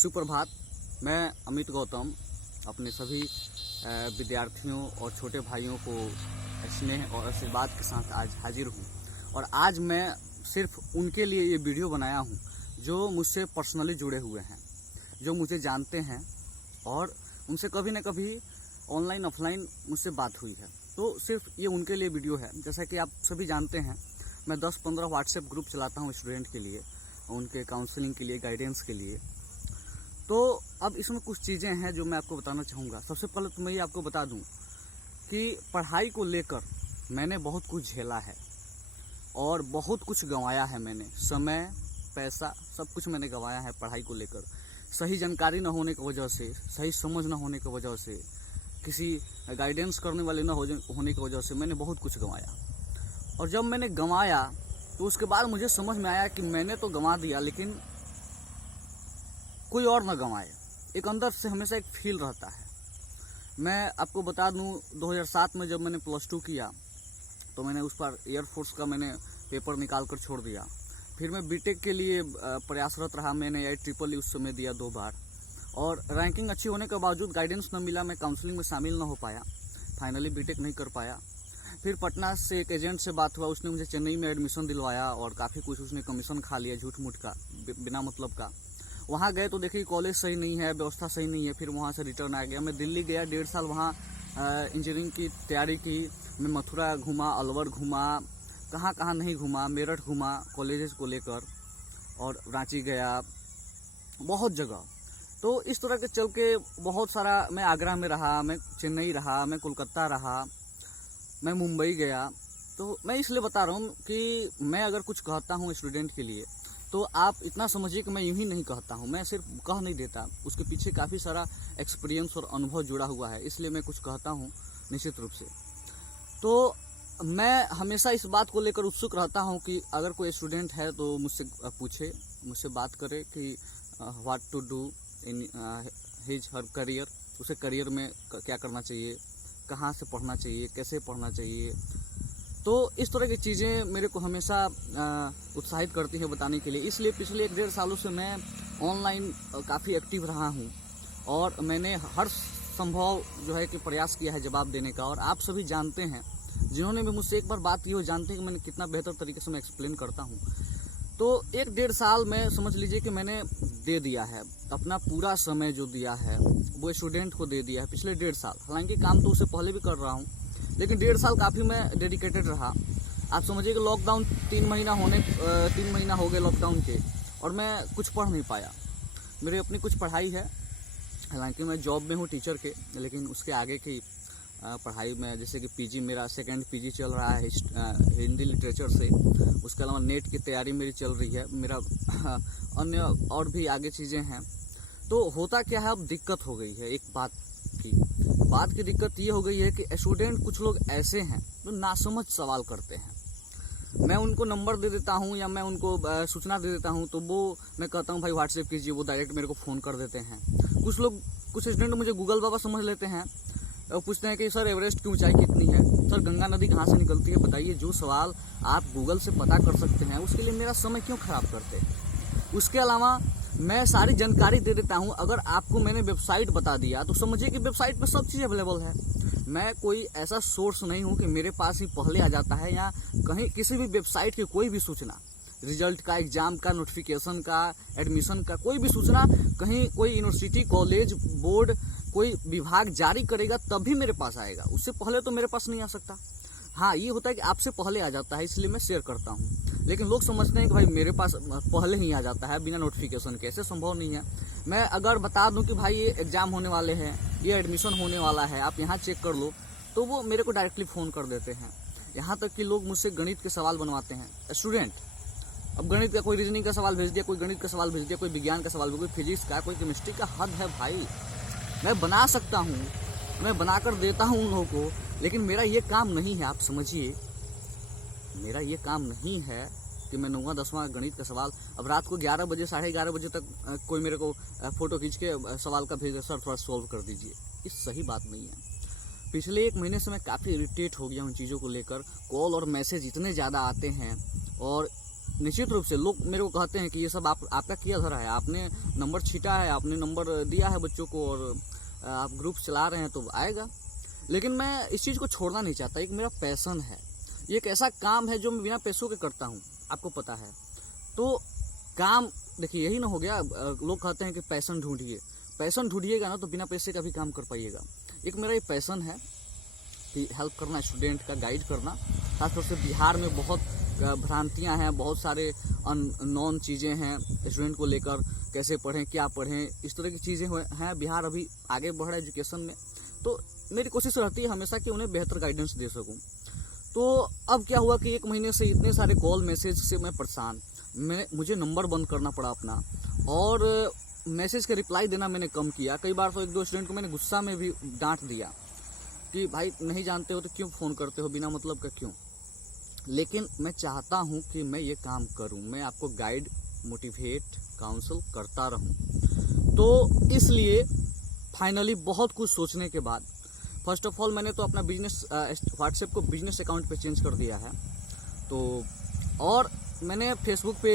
सुप्रभात। मैं अमित गौतम अपने सभी विद्यार्थियों और छोटे भाइयों को स्नेह और आशीर्वाद के साथ आज हाजिर हूँ। और आज मैं सिर्फ उनके लिए ये वीडियो बनाया हूँ जो मुझसे पर्सनली जुड़े हुए हैं, जो मुझे जानते हैं और उनसे कभी न कभी ऑनलाइन ऑफलाइन मुझसे बात हुई है। तो सिर्फ ये उनके लिए वीडियो है। जैसा कि आप सभी जानते हैं, मैं 10-15 व्हाट्सएप ग्रुप चलाता हूँ स्टूडेंट के लिए, उनके काउंसलिंग के लिए, गाइडेंस के लिए। तो अब इसमें कुछ चीज़ें हैं जो मैं आपको बताना चाहूँगा। सबसे पहले तो मैं ये आपको बता दूँ कि पढ़ाई को लेकर मैंने बहुत कुछ झेला है और बहुत कुछ गंवाया है। मैंने समय, पैसा, सब कुछ मैंने गंवाया है पढ़ाई को लेकर। सही जानकारी न होने की वजह से, सही समझ न होने की वजह से, किसी गाइडेंस करने वाले न होने की वजह से मैंने बहुत कुछ गंवाया। और जब मैंने गंवाया तो उसके बाद मुझे समझ में आया कि मैंने तो गंवा दिया, लेकिन कोई और ना गंवाए। एक अंदर से हमेशा एक फील रहता है। मैं आपको बता दूं, 2007 में जब मैंने +2 किया तो मैंने उस पर एयरफोर्स का मैंने पेपर निकाल कर छोड़ दिया। फिर मैं बीटेक के लिए प्रयासरत रहा। मैंने IEEE उस समय दिया 2 बार और रैंकिंग अच्छी होने के बावजूद गाइडेंस न मिला। मैं काउंसलिंग में शामिल न हो पाया, फाइनली बीटेक नहीं कर पाया। फिर पटना से एक एजेंट से बात हुआ, उसने मुझे चेन्नई में एडमिशन दिलवाया और काफ़ी कुछ उसने कमीशन खा लिया झूठ मूठ का, बिना मतलब का। वहाँ गए तो देखिए कॉलेज सही नहीं है, व्यवस्था सही नहीं है। फिर वहाँ से रिटर्न आ गया। मैं दिल्ली गया, 1.5 साल वहाँ इंजीनियरिंग की तैयारी की। मैं मथुरा घूमा, अलवर घूमा, कहाँ कहाँ नहीं घूमा, मेरठ घूमा कॉलेजेस को लेकर, और रांची गया, बहुत जगह। तो इस तरह के चल के बहुत सारा, मैं आगरा में रहा, मैं चेन्नई रहा, मैं कोलकाता रहा, मैं मुंबई गया। तो मैं इसलिए बता रहा हूँ कि मैं अगर कुछ कहता हूँ स्टूडेंट के लिए तो आप इतना समझिए कि मैं यूं ही नहीं कहता हूँ। मैं सिर्फ कह नहीं देता, उसके पीछे काफ़ी सारा एक्सपीरियंस और अनुभव जुड़ा हुआ है, इसलिए मैं कुछ कहता हूँ निश्चित रूप से। तो मैं हमेशा इस बात को लेकर उत्सुक रहता हूँ कि अगर कोई स्टूडेंट है तो मुझसे पूछे, मुझसे बात करे कि what to do in his her career, उसे करियर में क्या करना चाहिए, कहाँ से पढ़ना चाहिए, कैसे पढ़ना चाहिए। तो इस तरह की चीज़ें मेरे को हमेशा उत्साहित करती हैं बताने के लिए। इसलिए पिछले 1-1.5 सालों से मैं ऑनलाइन काफ़ी एक्टिव रहा हूँ और मैंने हर संभव जो है कि प्रयास किया है जवाब देने का। और आप सभी जानते हैं, जिन्होंने भी मुझसे एक बार बात की हो, जानते हैं कि मैंने कितना बेहतर तरीके से मैं एक्सप्लेन करता हूँ। तो 1-1.5 साल में समझ लीजिए कि मैंने दे दिया है अपना पूरा समय, जो दिया है वो स्टूडेंट को दे दिया है पिछले 1.5 साल। हालांकि काम तो उससे पहले भी कर रहा हूँ, लेकिन 1.5 साल काफ़ी मैं डेडिकेटेड रहा। आप समझिए कि लॉकडाउन 3 महीना हो गए लॉकडाउन के, और मैं कुछ पढ़ नहीं पाया। मेरी अपनी कुछ पढ़ाई है, हालांकि मैं जॉब में हूँ टीचर के, लेकिन उसके आगे की पढ़ाई में, जैसे कि PG, मेरा 2nd PG चल रहा है हिंदी लिटरेचर से। उसके अलावा नेट की तैयारी मेरी चल रही है। मेरा अन्य और भी आगे चीज़ें हैं। तो होता क्या है, अब दिक्कत हो गई है। एक बात की दिक्कत ये हो गई है कि स्टूडेंट कुछ लोग ऐसे हैं जो नासमझ सवाल करते हैं। मैं उनको नंबर दे देता हूँ या मैं उनको सूचना दे देता हूँ, तो वो मैं कहता हूँ भाई व्हाट्सएप कीजिए, वो डायरेक्ट मेरे को फ़ोन कर देते हैं। कुछ स्टूडेंट मुझे गूगल बाबा समझ लेते हैं और पूछते हैं कि सर एवरेस्ट की ऊंचाई कितनी है, सर गंगा नदी कहाँ से निकलती है, बताइए। जो सवाल आप गूगल से पता कर सकते हैं, उसके लिए मेरा समय क्यों ख़राब करते हैं। उसके अलावा मैं सारी जानकारी दे देता हूं। अगर आपको मैंने वेबसाइट बता दिया तो समझिए कि वेबसाइट पर सब चीज़ अवेलेबल है। मैं कोई ऐसा सोर्स नहीं हूं कि मेरे पास ही पहले आ जाता है, या कहीं किसी भी वेबसाइट की कोई भी सूचना, रिजल्ट का, एग्जाम का, नोटिफिकेशन का, एडमिशन का, कोई भी सूचना कहीं कोई यूनिवर्सिटी, कॉलेज, बोर्ड, कोई विभाग जारी करेगा तभी मेरे पास आएगा। उससे पहले तो मेरे पास नहीं आ सकता। हाँ, ये होता है कि आपसे पहले आ जाता है, इसलिए मैं शेयर करता हूँ। लेकिन लोग समझते हैं कि भाई मेरे पास पहले ही आ जाता है बिना नोटिफिकेशन के। ऐसे संभव नहीं है। मैं अगर बता दूं कि भाई ये एग्ज़ाम होने वाले हैं, ये एडमिशन होने वाला है, आप यहाँ चेक कर लो, तो वो मेरे को डायरेक्टली फ़ोन कर देते हैं। यहाँ तक कि लोग मुझसे गणित के सवाल बनवाते हैं, स्टूडेंट। अब गणित का कोई रीजनिंग का सवाल भेज दिया, कोई गणित का सवाल भेज दिया, कोई विज्ञान का सवाल, कोई फिजिक्स का, कोई केमिस्ट्री का। हद है भाई। मैं बना सकता हूँ, मैं बनाकर देता हूँ उन लोगों को, लेकिन मेरा ये काम नहीं है। आप समझिए, मेरा ये काम नहीं है कि मैं 9वां 10वां गणित का सवाल, अब रात को 11 बजे 11:30 बजे तक कोई मेरे को फ़ोटो खींच के सवाल का भेज दे, सर थोड़ा सॉल्व कर दीजिए। ये सही बात नहीं है। पिछले 1 महीने से मैं काफ़ी इरिटेट हो गया उन चीज़ों को लेकर। कॉल और मैसेज इतने ज़्यादा आते हैं और निश्चित रूप से लोग मेरे को कहते हैं कि ये सब आपका किया धरा है, आपने नंबर छीटा है, आपने नंबर दिया है बच्चों को और आप ग्रुप चला रहे हैं तो आएगा। लेकिन मैं इस चीज़ को छोड़ना नहीं चाहता। एक मेरा पैसन है, ये एक ऐसा काम है जो मैं बिना पैसों के करता हूँ, आपको पता है। तो काम देखिए यही ना हो गया। लोग कहते हैं कि पैसन ढूंढिए, पैसन ढूंढिएगा ना तो बिना पैसे का भी काम कर पाइएगा। एक मेरा ये पैसन है कि हेल्प करना, स्टूडेंट का गाइड करना। खासतौर से बिहार में बहुत भ्रांतियां हैं, बहुत सारे अननोन चीज़ें हैं स्टूडेंट को लेकर, कैसे पढ़ें, क्या पढ़ें, इस तरह की चीज़ें हैं। बिहार अभी आगे बढ़ रहा है एजुकेशन में, तो मेरी कोशिश रहती है हमेशा कि उन्हें बेहतर गाइडेंस दे सकूं। तो अब क्या हुआ कि 1 महीने से इतने सारे कॉल मैसेज से मैं परेशान, मुझे नंबर बंद करना पड़ा अपना, और मैसेज का रिप्लाई देना मैंने कम किया। कई बार तो 1-2 स्टूडेंट को मैंने गुस्सा में भी डांट दिया कि भाई नहीं जानते हो तो क्यों फ़ोन करते हो, बिना मतलब का क्यों। लेकिन मैं चाहता हूं कि मैं ये काम करूं, मैं आपको गाइड, मोटिवेट, काउंसल करता रहूं। तो इसलिए फाइनली बहुत कुछ सोचने के बाद फर्स्ट ऑफ ऑल मैंने तो अपना बिजनेस व्हाट्सएप को बिजनेस अकाउंट पे चेंज कर दिया है। तो और मैंने फेसबुक पे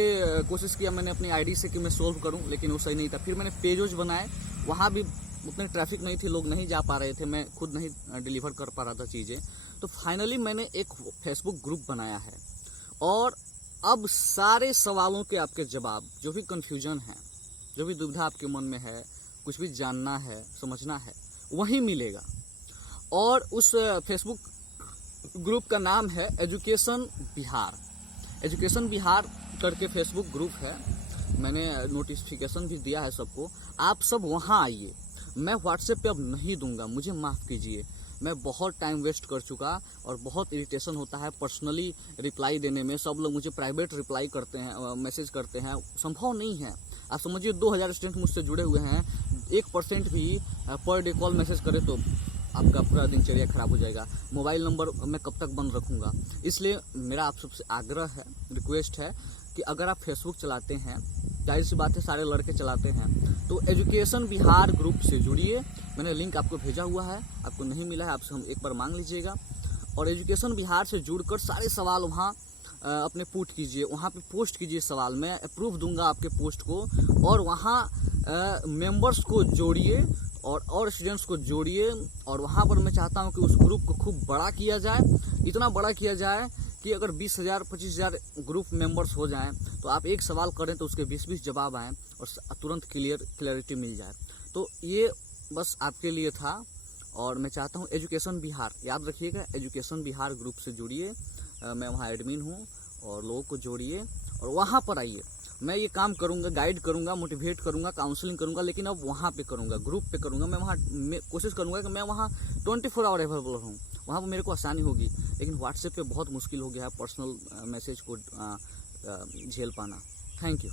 कोशिश किया मैंने अपनी आईडी से कि मैं सोल्व करूं, लेकिन वो सही नहीं था। फिर मैंने पेज बनाए, वहाँ भी उतने ट्रैफिक नहीं थी, लोग नहीं जा पा रहे थे, मैं खुद नहीं डिलीवर कर पा रहा था चीज़ें। तो फाइनली मैंने एक फेसबुक ग्रुप बनाया है, और अब सारे सवालों के आपके जवाब, जो भी कन्फ्यूजन है, जो भी दुविधा आपके मन में है, कुछ भी जानना है, समझना है, वहीं मिलेगा। और उस फेसबुक ग्रुप का नाम है एजुकेशन बिहार। एजुकेशन बिहार करके फेसबुक ग्रुप है, मैंने नोटिफिकेशन भी दिया है सबको। आप सब वहाँ आइए। मैं व्हाट्सएप पे अब नहीं दूंगा, मुझे माफ़ कीजिए, मैं बहुत टाइम वेस्ट कर चुका और बहुत इरिटेशन होता है पर्सनली रिप्लाई देने में। सब लोग मुझे प्राइवेट रिप्लाई करते हैं, मैसेज करते हैं, संभव नहीं है। आप समझिए 2000 स्टूडेंट मुझसे जुड़े हुए हैं, 1% भी पर डे कॉल मैसेज करे तो आपका पूरा दिनचर्या खराब हो जाएगा। मोबाइल नंबर मैं कब तक बंद रखूँगा। इसलिए मेरा आप सबसे आग्रह है, रिक्वेस्ट है कि अगर आप फेसबुक चलाते हैं, जाहिर सी बात है सारे लड़के चलाते हैं, तो एजुकेशन बिहार ग्रुप से जुड़िए। मैंने लिंक आपको भेजा हुआ है, आपको नहीं मिला है आपसे हम एक बार मांग लीजिएगा। और एजुकेशन बिहार से जुड़कर सारे सवाल वहाँ अपने पुट कीजिए, वहाँ पे पोस्ट कीजिए सवाल, मैं अप्रूव दूंगा आपके पोस्ट को। और वहाँ मेंबर्स को जोड़िए और स्टूडेंट्स को जोड़िए। और वहाँ पर मैं चाहता हूँ कि उस ग्रुप को खूब बड़ा किया जाए, इतना बड़ा किया जाए कि अगर 20,000 25,000 ग्रुप मेंबर्स हो जाएं तो आप एक सवाल करें तो उसके 20-20 जवाब आएँ और तुरंत क्लियरिटी मिल जाए। तो ये बस आपके लिए था। और मैं चाहता हूँ एजुकेशन बिहार, याद रखिएगा, एजुकेशन बिहार ग्रुप से जुड़िए। मैं वहाँ एडमिन हूँ, और लोगों को जोड़िए और वहाँ पर आइए। मैं ये काम करूँगा, गाइड करूँगा, मोटिवेट करूँगा, काउंसलिंग करूँगा, लेकिन अब वहाँ पे करूँगा, ग्रुप पे करूँगा। मैं वहाँ कोशिश करूँगा कि मैं वहाँ 24 आवर अवेलेबल हूँ, वहाँ पर मेरे को आसानी होगी। लेकिन व्हाट्सएप पे बहुत मुश्किल हो गया है पर्सनल मैसेज को झेल पाना। Thank you.